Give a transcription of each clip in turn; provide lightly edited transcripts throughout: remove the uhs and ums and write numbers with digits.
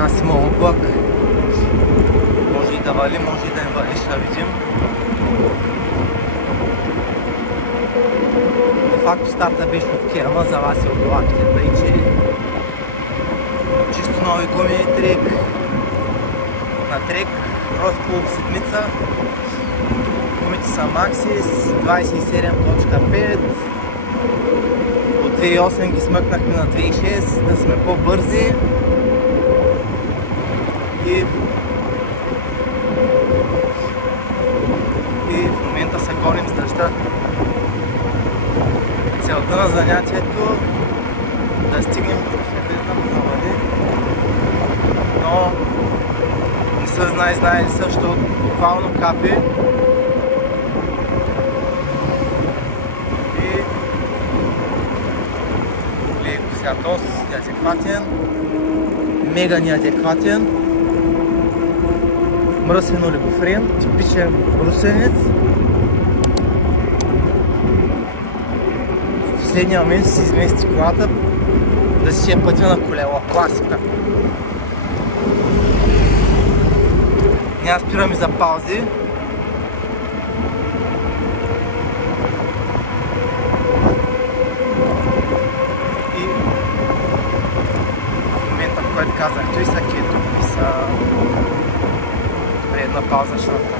нас има облак. Може и да вали, може и да не вали, ще видим. Де факто старта беше окей, ама за вас е облаките, тъй че чисто нови гуми, трек на трек, Росполов седмица. Гумите са Maxxis 27.5. От 2.8 ги смъкнахме на 2.6, да сме по-бързи. И в момента се гоним с дъжда. Целта на занятието да стигнем до следната заводи, но не се знае ли също, буквално капи. И леко сега този неадекватен, мега неадекватен, мръсен олигофрен, типичен брусенец. В последния момент си измести колата да си е пътя на колело. Класика. Няма спираме за паузи. И в момента, в който казах, той са кето и са при една пауза ще направим.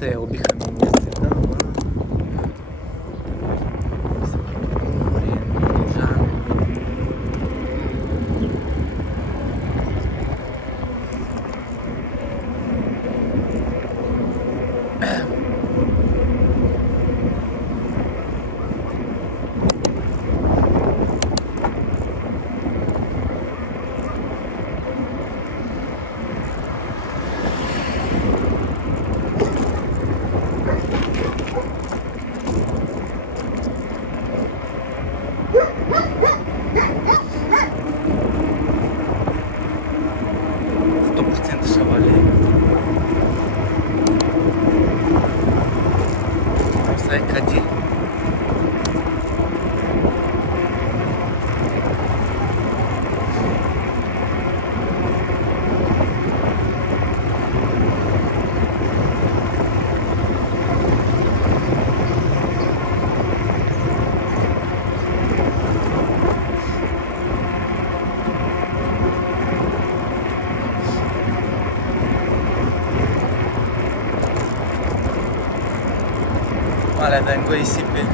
Те обиха ми местата, ама се продължаваме. Къде? Мале да го изсипи.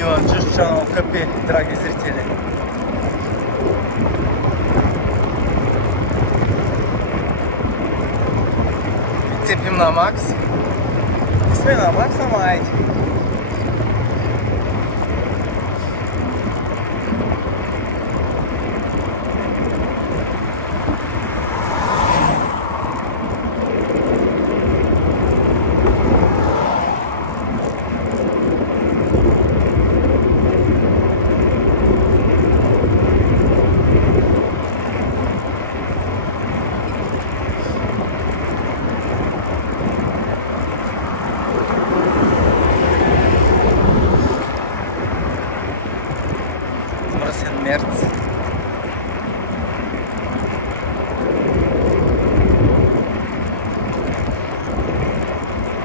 Имам чувство, че много къпи, драги зрители. Цепим на Макс. Не сме на Макс, ама айде. Мерц.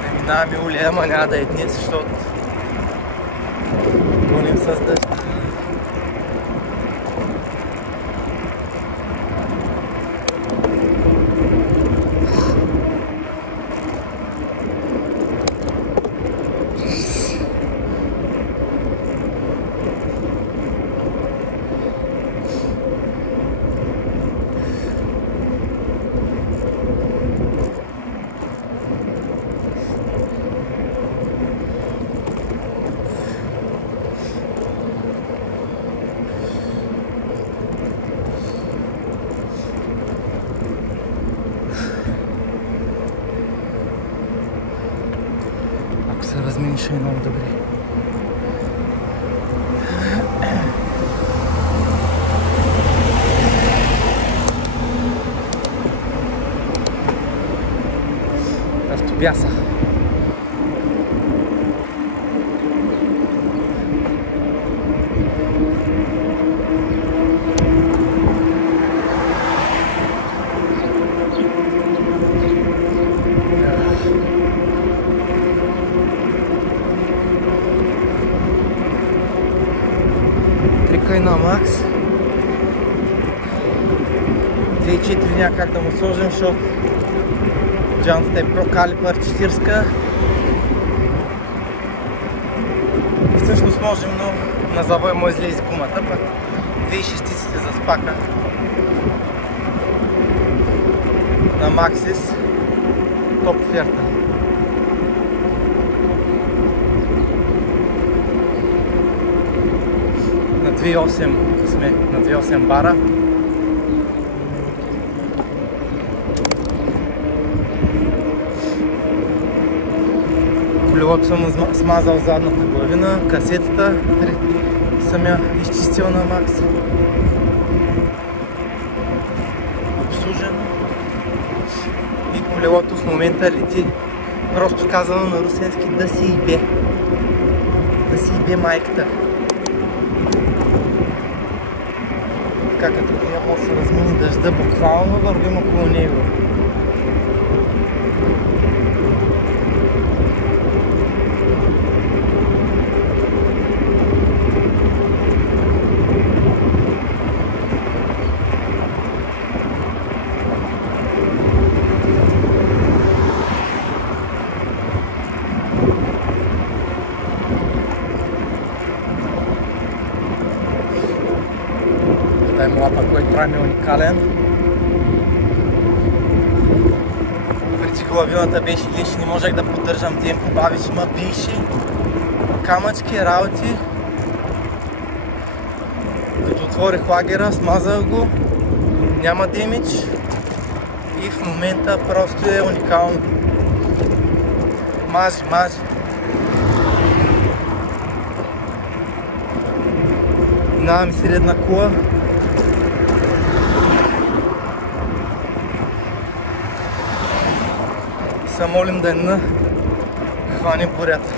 Не минаваме улия, ама няма да е днес, защото гоним с дъжд. Ако се разминиш, е много добре. бяса. Трикай на макс. 2.4 няма как да му сложим, защото джантата е Pro Caliper 40. Всъщност можем, но на завой му излезе гумата, пък 2.6-ците за спака на Maxxis топ оферта. На 2.8 сме, на 2.8 бара. Колелото съм смазал задната главина, касетата съм я изчистил на макс. Обслужено. И колелото в момента лети. Просто казано на русенски да си ибе. Да си ибе майката. Така като може да се размини дъжда, буквално вървим около него. Дай му лапа, който прави уникален. Преди главината беше лиш, не можех да поддържам темпо, бавиш ма пиши, камъчки, работи. Като отворих лагера, смазах го, няма демидж и в момента просто е уникално. Мажи. Минаваме средна кола. Се молим да не хване бурята.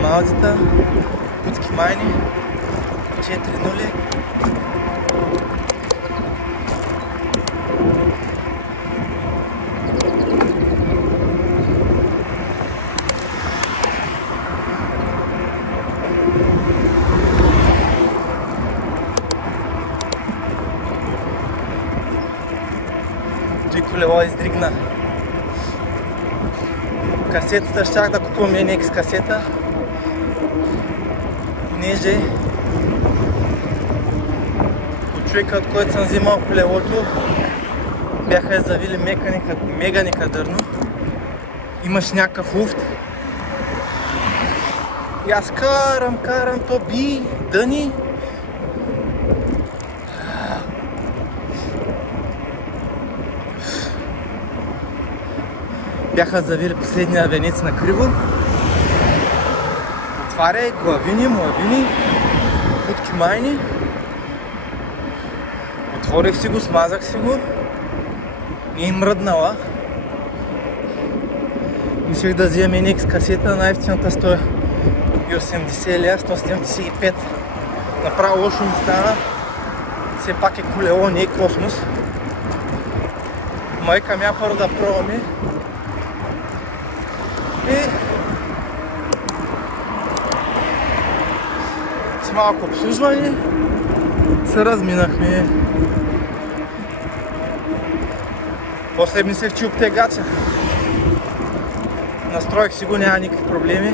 Аудита, путки майни, 4.0. Той колело издригна. Касетата щях да купувам NX касета. Понеже от човека, от който съм взимал колелото, бяха я завили мега некадърно. Имаш някакъв луфт. И аз карам, то би, дъни. Бяха завили последния венец на криво. Отваряй главини, млавини, путки майни. Отворих си го, смазах си го. Не е мръднала. Мислех да вземем NX касета, най-ефтината 180 лева, 175. Направо лошо ми стана. Все пак е колело, не е космос. Майка ми първо да пробваме. И с малко обслужване се разминахме. После мислех, че обтегача. Настроих си го, няма никакви проблеми.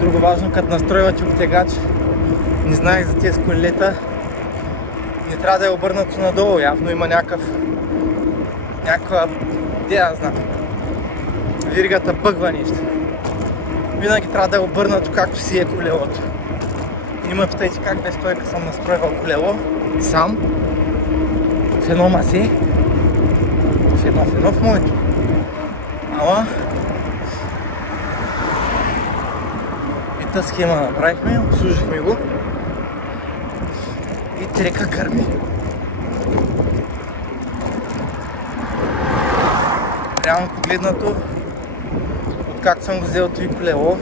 Друго важно, като настройвате обтегач, не знаех за тези колелета, не трябва да е обърнато надолу, явно има някаква, де да знам, виригата бъгва нещо. винаги трябва да е обърнато както си е колелото. Не ме питайте как без стойка съм насправил колело сам в едно мазе, в едно в моето. Ама и тази схема направихме, обслужихме го и трека кърми. Реално погледнато, откакто съм го взел това колело,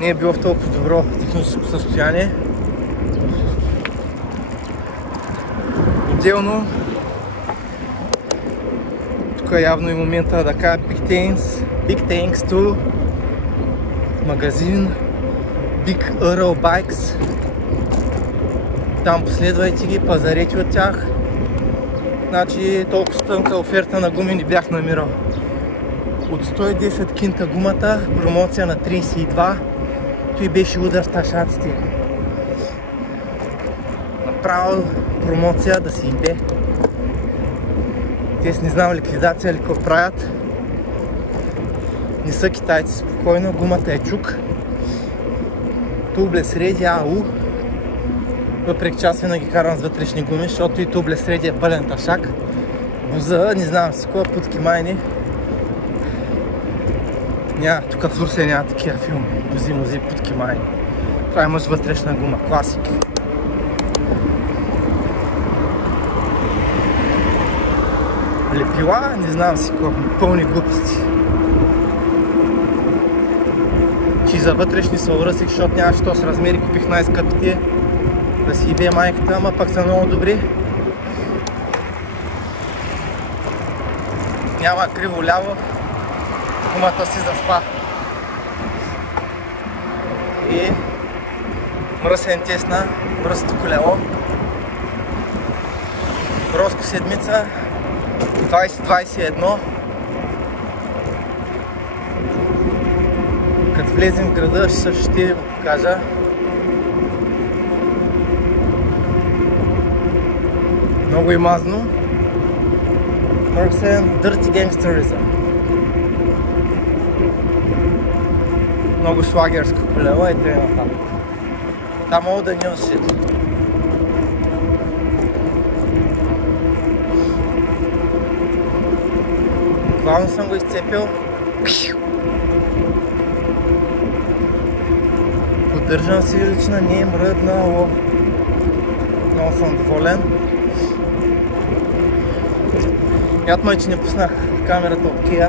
не е било в толкова добро техническо състояние. Отделно, тук явно и момента да кажа big thanks to магазин Big Earl Bikes. Там последвайте ги, пазарете от тях. Значи толкова тънка оферта на гуми не бях намирал. От 110 кинта гумата, промоция на 32, той беше удар в ташаците. Направо промоция да си иде. Те си не знам ликвидация или какво правят. Не са китайци, спокойно, гумата е чук. Тублес реди АУ. Въпреки че аз винаги карам с вътрешни гуми, защото и тублес реди е пълен ташак. Буза, не знам си кой, путки майни. Няма, тук в Русия няма такива филми. Бузи, путки майни. Това имаш вътрешна гума, класик. Лепила, не знам си какво, пълни глупости. Че за вътрешни се уръсих, защото нямаше то с размери, купих най-скъпите. Да си бие майката, ама пък са много добри. Няма криво-ляво, гумата си заспа. И мръсен тест на мръсното колело. Роско седмица 2021. Като влезем в града, ще го покажа. Много и мазно. Мърсен Dirty Gangsterism. Много слагерско колело и трена там. Там мога да не усети. Буквално съм го изцепил. Поддържам си лична, не е мръднало. Много съм доволен. Ят ме, че не пуснах камерата от Kia.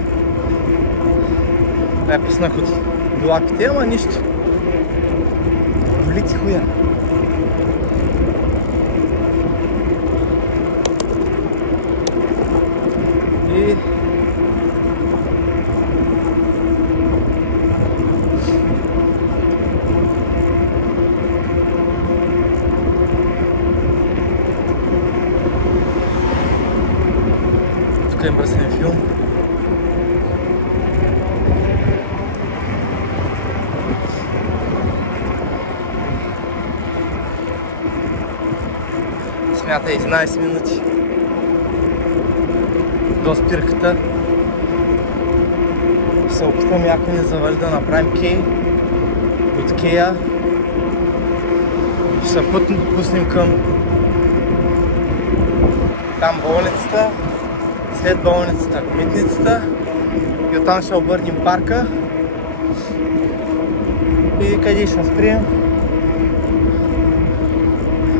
Я пуснах от блаките, ама нищо. Боли ти хуя. И... тук е мръсен филм. Смятай 11 минути до спирката. Ще се опитам, ако не завали, да направим кей от кея. Ще се пуснем към там болницата, след болницата митницата и оттам ще обърнем парка. И къде ще спрем?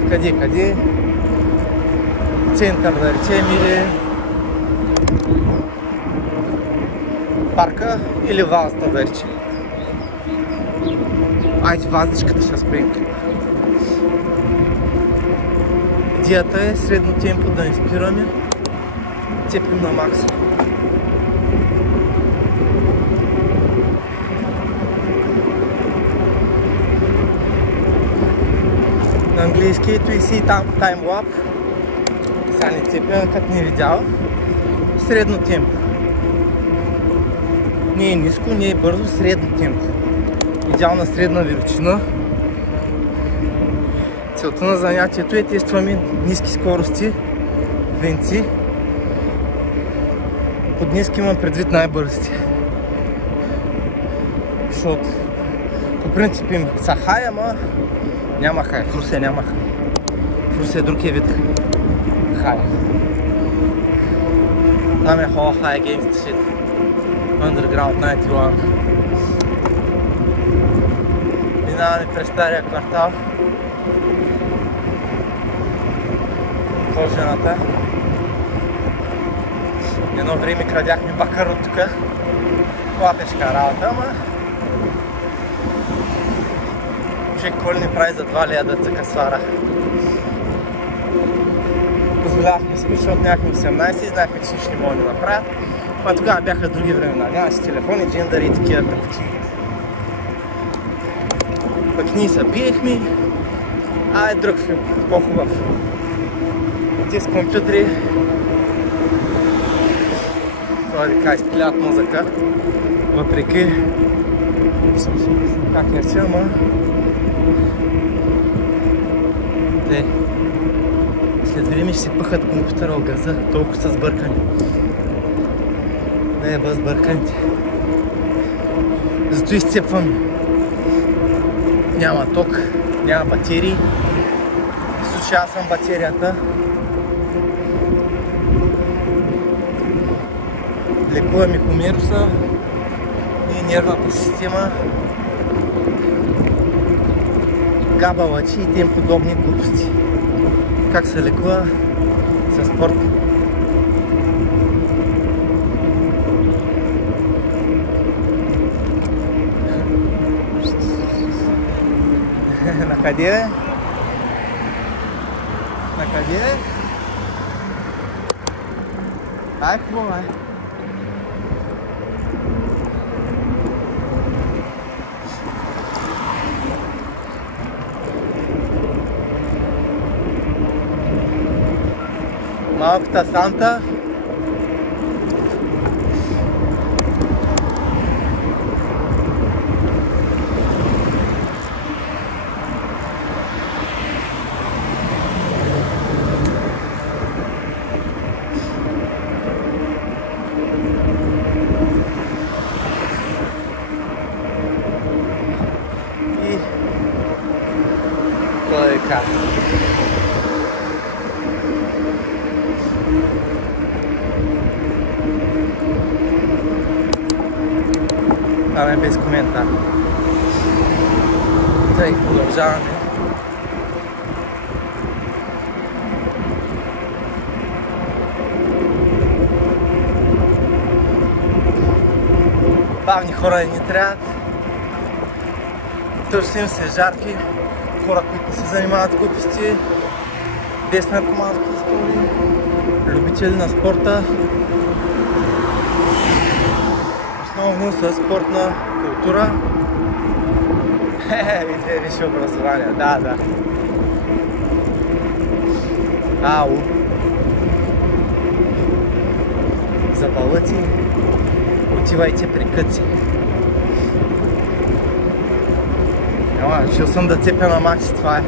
Къде? Център да речем, или парка, или вазата да речем. Айде вазичката ще спрем. Идеята е средно темпо да не спираме, цепим на макса. На английски ето и си таймлап. Сега не цепим, като не видял. Средно темпо. Не е ниско, не е бързо, средно темпо. Идеална средна величина. Целта на занятието е тестваме ниски скорости, венци. Под ниски имам предвид най-бързите. Защото По принцип им са хай, ама няма хай. В Русия няма хай. В Русия друг е вид хай. Там е Whole High Against Shit. Underground 91. Минаваме през стария квартал. Кожената. Едно време крадяхме бакър от тука. Клапешка работа, ама човек коли не прави за 2 лея да цъка свара. Позволявахме си, защото някакви 18 и знаехме, че нищо не могат да направят. А тогава бяха други времена. Нямаше телефони, джендари и такива тъпчи. Пък ние се биехме. Е друг филм, по-хубав. Те с компютри. Това така изпиляват мозъка. Въпреки как не рече, ама те след време ще си пъхат компютъра от газа, толкова са сбъркани. Не е бъз бърканите. Зато изцепвам. Няма ток, няма батерии. В случай аз съм батерията. Лекуваме хумируса и нервната система, габа лъчи и тем подобни глупости. Как се лекува? Със спорт. Накъде е? Накъде е? Хубаво е. Малката Санта. И кой е как? Това е без коментар. Тъй, продължаваме. Бавни хора не ни трябват. Търсим се жарки, хора, които не се занимават с глупости, без наркомански истории, любители на спорта. Основно с спортна култура. Висше образование, да. Ау. За балъци отивайте при къци. Решил съм да цепя на макси, това е.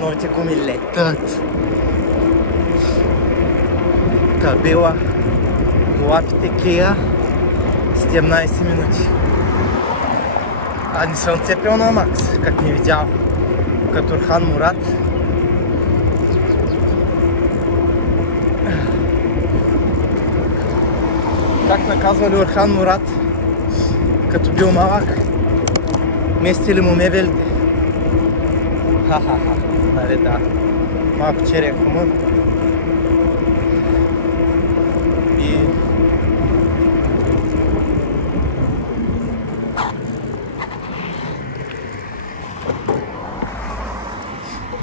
Новите гуми летат. Табела Лапите Кея 17 минути. Не съм цепил на макс, как не видял. Като Орхан Мурат. Как наказвали Орхан Мурат, като бил малък? Местили му мебелите. Ха-ха-ха. Нали да. Малко черен хумор. И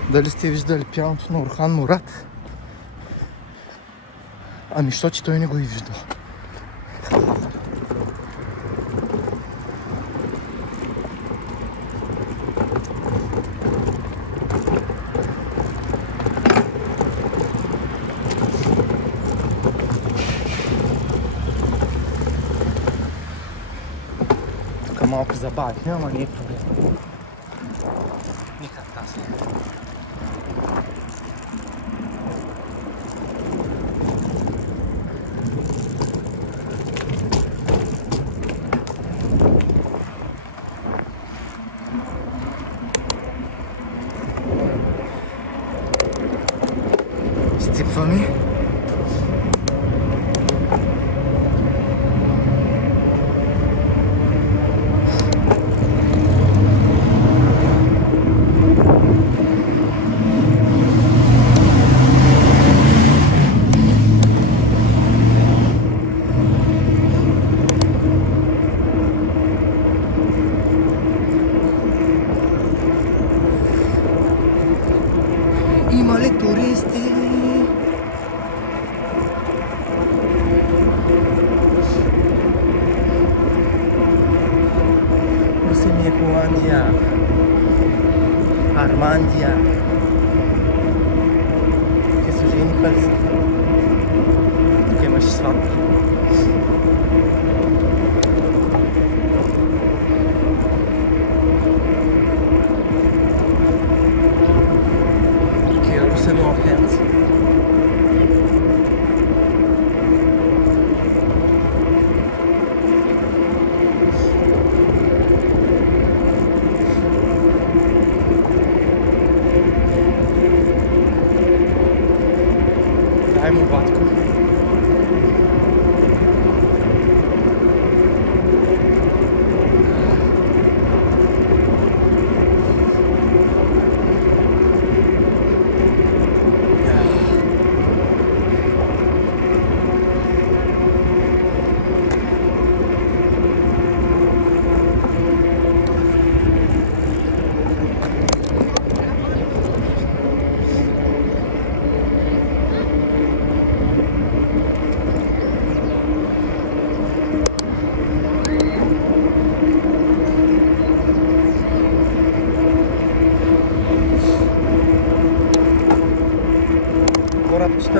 дали сте виждали пианото на Орхан Мурат? Ами, що че той не го е виждал? Тук малко забавихме, ама не е проблем. Никак тази.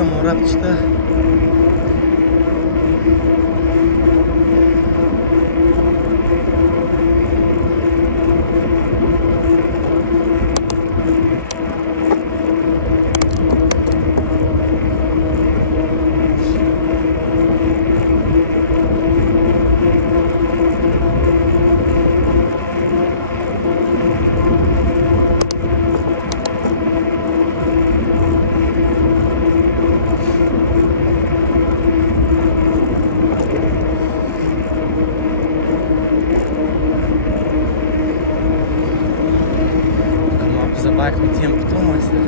Морапчета. Забавихме темпото, но е сега.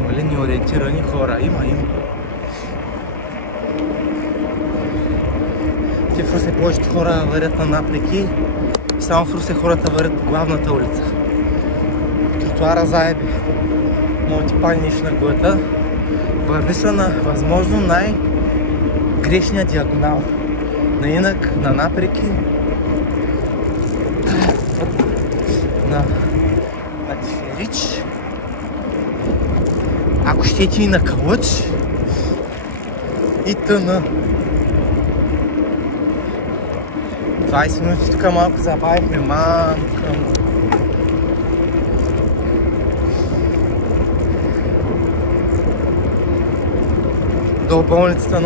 Има ли неориентирани хора? Има. Те в Русе повечето хора вървят на напреки и само в Русе хората вървят по главната улица. Тротуара заеби. Моите паниш на главата върви са на възможно грешния диагонал. На инак, на напреки, на диферич, ако щете и на кълъч и тъна. 20 минути тук малко забавихме, мамка. До болницата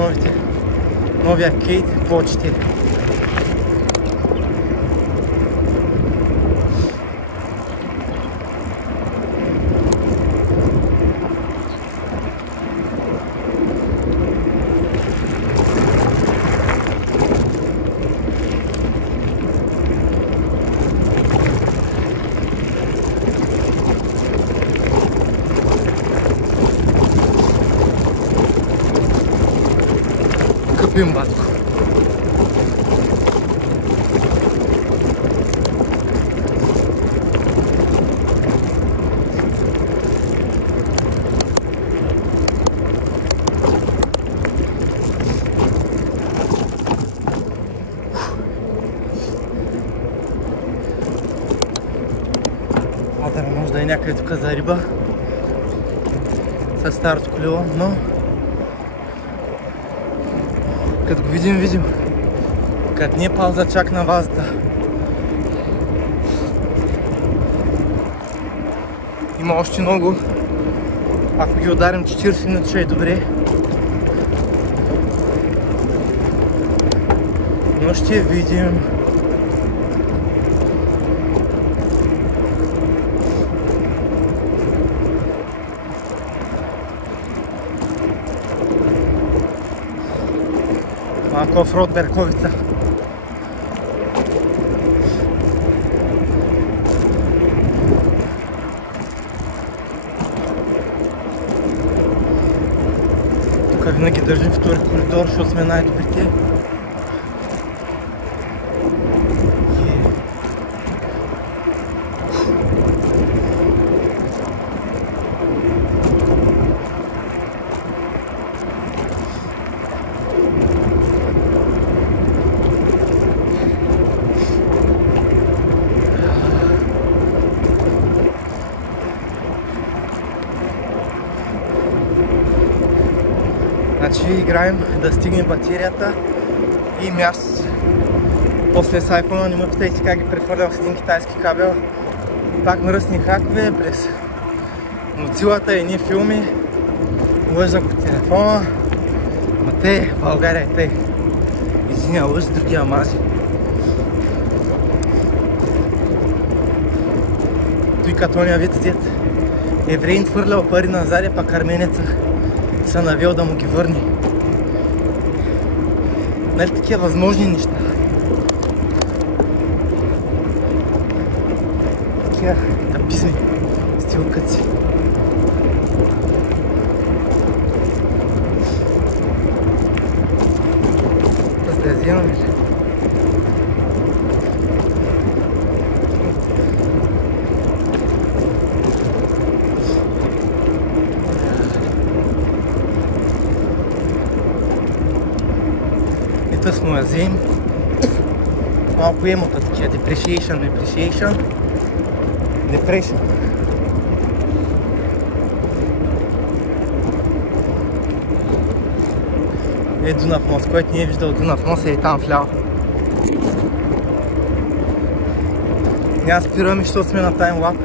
новия Кейт по 4. Къпим, батко. Адър може да е някъде тук за риба със старото колело, но като го видим. Като не е пауза чак на вазата. Има още много. Ако ги ударим 40 минути ще е добре. Но ще видим. Малко офроуд Берковица. Тук винаги държим втори коридор, защото сме най-добрите. Значи играем да стигнем батерията и място. После с iPhone не ме питайте как ги прехвърлям с един китайски кабел. Пак мръсни хакове през Mozilla и ние филми. Лъжа по телефона. Ма те, България е те. Единия лъж, другия мази. като ония вид дет евреин хвърлял пари назад, пак арменеца се навел да му ги върне. Нали такива възможни неща? Такива тапизми, стилкаци. Да я вземаме ли? Ето сме я взем. Малко емота такива. Depreciation. Е Дунав мост, който не е виждал Дунав мост е и там вляво. Няма спираме, защото сме на таймлап.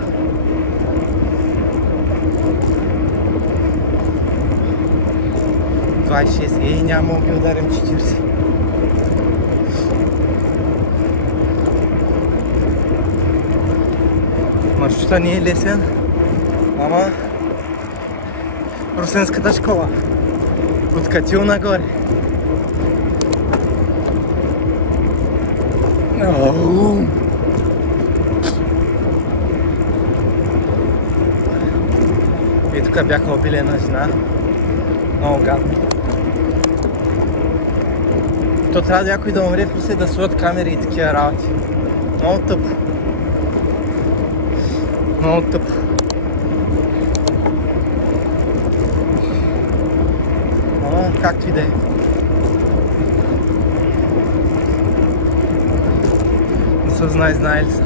Ей, няма да ги ударим 40. Маршрута не е лесен, ама русенската школа. Откатил нагоре. И тук бяха убили една жена. Много гадно. То трябва някой да умре в Русия да сложат камери и такива работи. Много тъпо. Много тъпо. Ама както и да е. Не са знае ли са.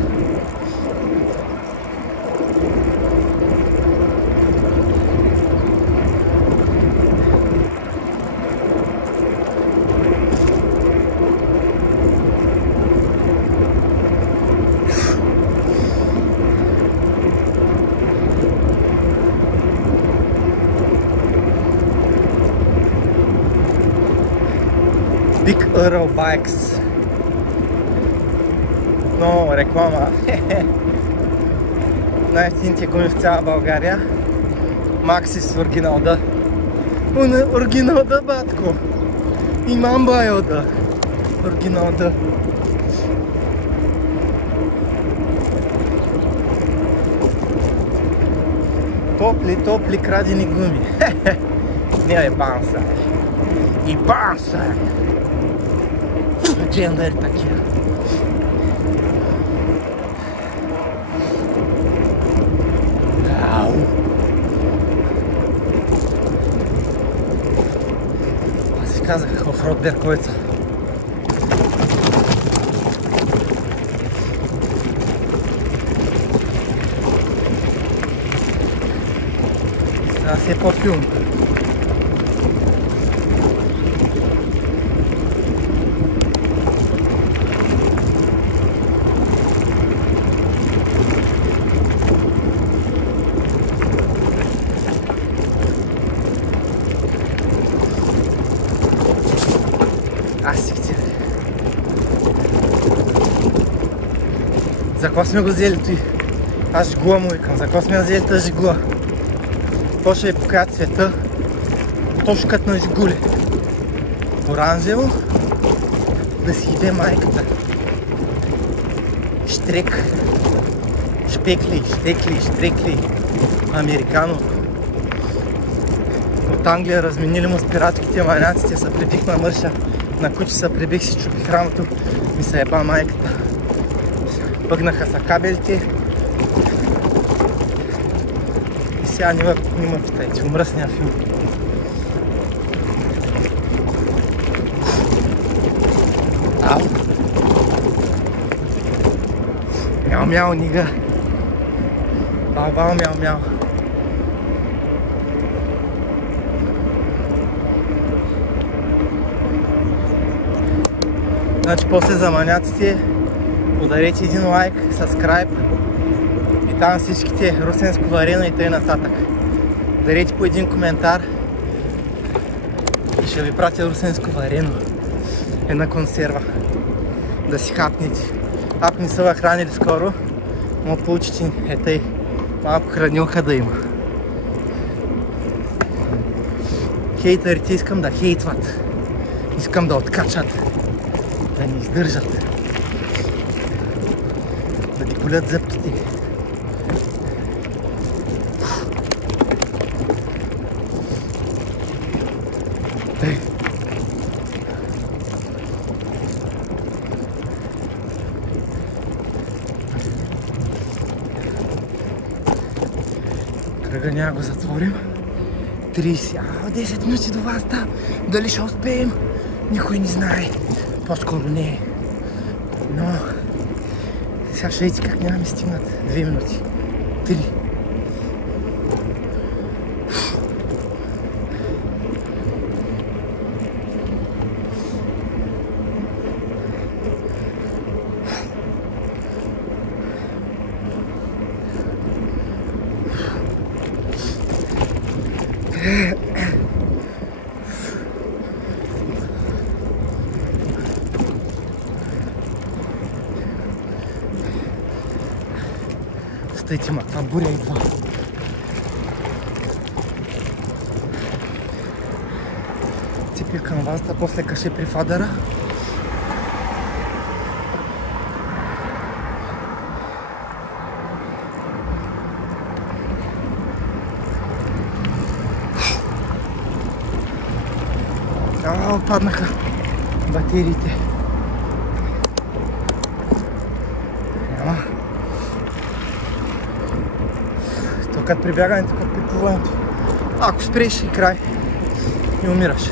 Big Euro Bikes. Но реклама. Най-ефтините гуми в цяла България. Maxxis оригинал да. Оригинал да, батко. Имам байо да. Оригинал да. Топли крадени гуми. Не е банса. И банса. Джендър такива. Аз си казах офроуд дерковица. Сега си е по-филм. За какво сме го взели той? Аз жгула му викам. За какво сме взели тази жгула? То ще покажа цвета. Точно като на жгули. Оранжево. Да си иде майката. Штрек. Штрекли. Американо. От Англия разменили му спиратките, маняците се прибих на мърша. На куче се прибих, си чупих рамото. Ми се еба майката. Пъгнаха са кабелите. И сега не ме питайте, умра с ния филм. Ау! Мяу, нига. Бау, мяу. Значи после за маняците ударете един лайк, subscribe и там всичките русенско варено и т.н. Дарете по един коментар и ще ви пратя русенско варено. Една консерва. Да си хапнете. Ако не са ви хранили скоро, може получите тъй Малко хранилка да има. Хейтърите искам да хейтват. Искам да откачат. Да ни издържат. Да ни болят зъбките. Кръга няма го затворим. 10 минути до вас, да. Дали ще успеем? Никой не знае. По-скоро не. Но сега ще видите как няма ми стигнат. 2 минути. 3. Стойте, ма, там буря идва. Цепи канвазата, после каше при фадъра. Паднаха батериите. Няма. То като при бягането, като при плуването. Ако спреш и край. И умираш.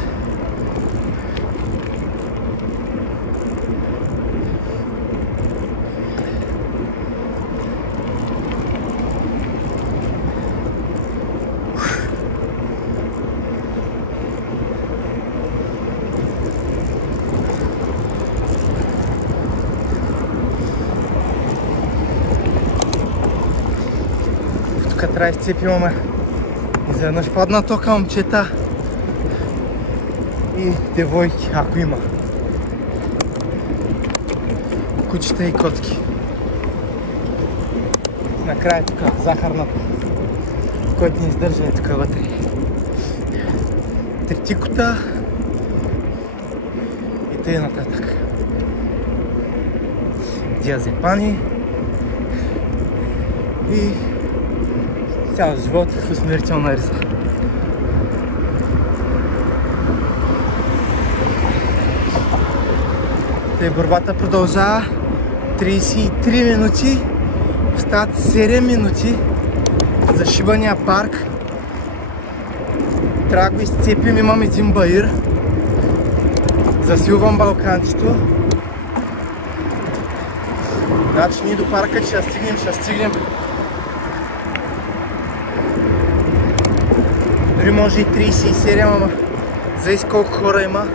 Тук трябва да изцепим, ама изведнъж падна тока момчета и девойки, ако има. Кучета и котки. Накрая тук захарната, който ни издържа е тук вътре. Тритикота и тъй нататък. Диазепани и цял живот в усмирителна риза. Тъй борбата продължава. 33 минути. Остават 7 минути за шибания парк. Трябва да го изцепим. Имам един баир. Засилвам балканчето. Значи ние до парка ще стигнем. Дори може и 37, ама зависи колко хора има.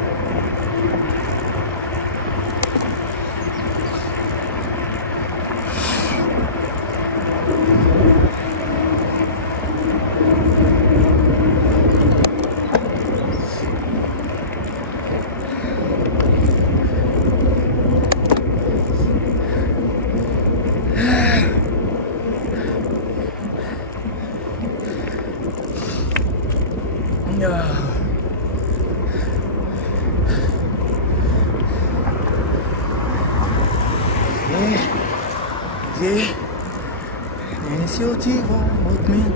Не си отива от мен.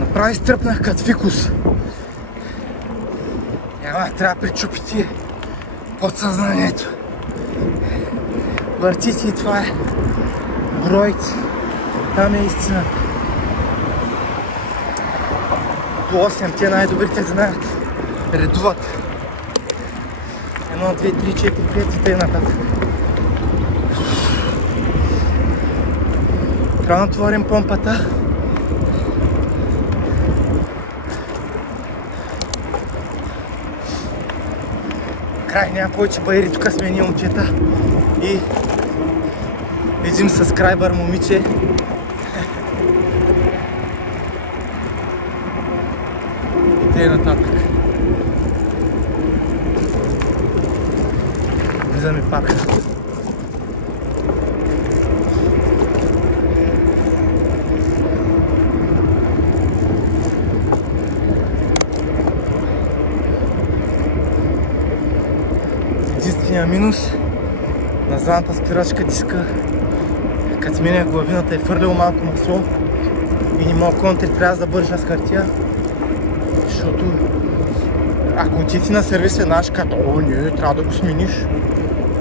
Направи стръпнах като фикус. Няма, трябва да причупите подсъзнанието. Въртите и това е. Бройте. Там е истина. До 8 те най-добрите знаят. Редуват. 1, 2, 3, 4, 5 и т.н. Трябва да натворим помпата. Край, няма повече баири, тук сме ние момчета. И един съскрайбър момиче. И тъй нататък. Влизаме в парка. Единствения минус на задната спирачка диска, като сменя главината, е фърлил малко масло и нима контри трябва да бържа с хартия, защото ако отиди на сервис една ще кажа, о, не, трябва да го смениш.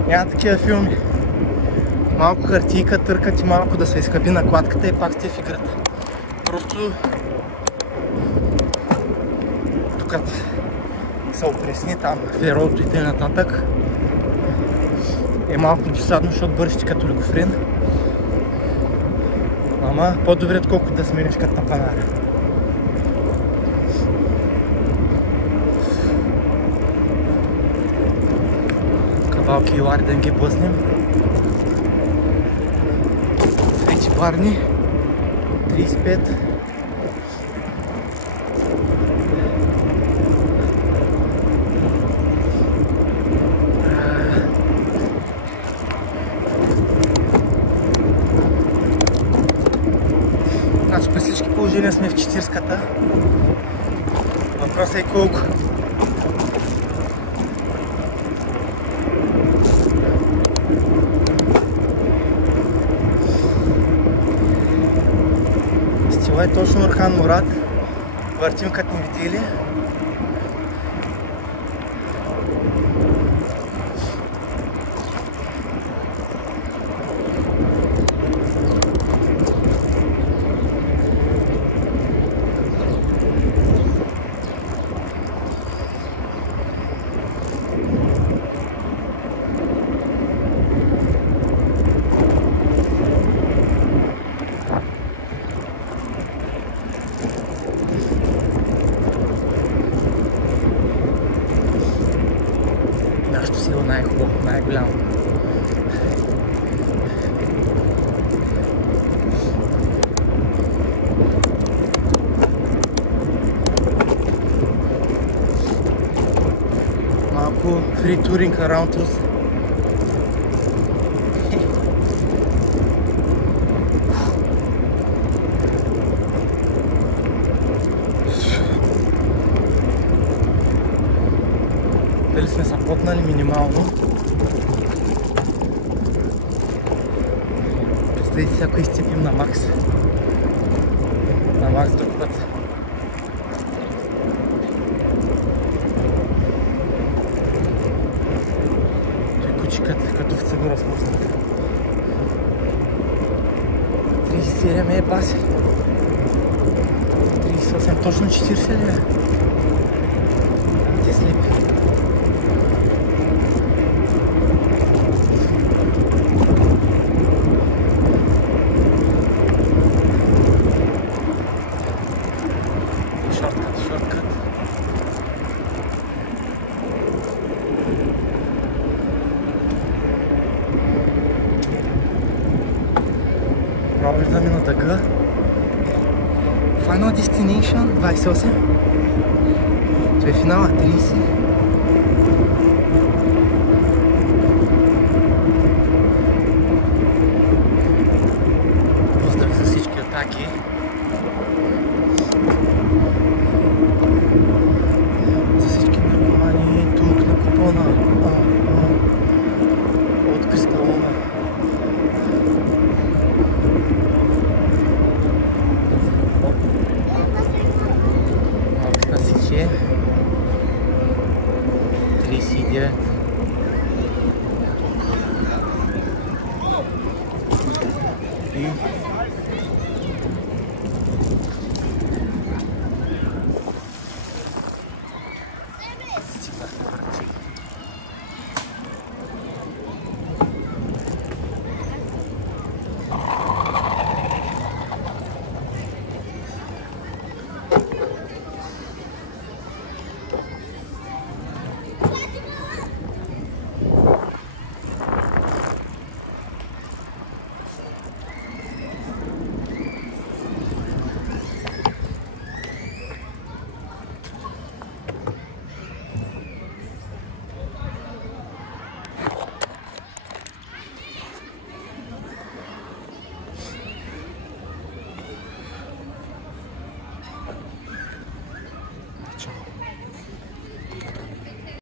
Няма такива филми. Малко хартийка търкат и малко да се изхъби накладката и пак сте в играта. Просто докато се опресни там ферото и т.н. е малко досадно, защото бърши като лигофрен. Ама по-добре отколкото да смениш като на панара. Кавалки и лари да ги блъснем. Вече барни 35. Значи при всички положения сме в 40-ката. Въпросът е колко. Стила е точно Орхан Мурад. Въртим като ни видели. Нашето село най-хубаво, най-голямо. Малко фри туринг around Русе. Дали сме запотнали минимално. Представете си, ако изцепим на макс. На макс друг път. Той кучи като в цигура смъснат. 37 е баси. 38, точно 40 ли е? Те слепи. Шорткът. Право виждаме на дъга. Final Destination 28. Това е финала 30. Поздрав за всички атаки. За всички наркомани тук на купона. От Кристалона. Малко спасиче. 39. И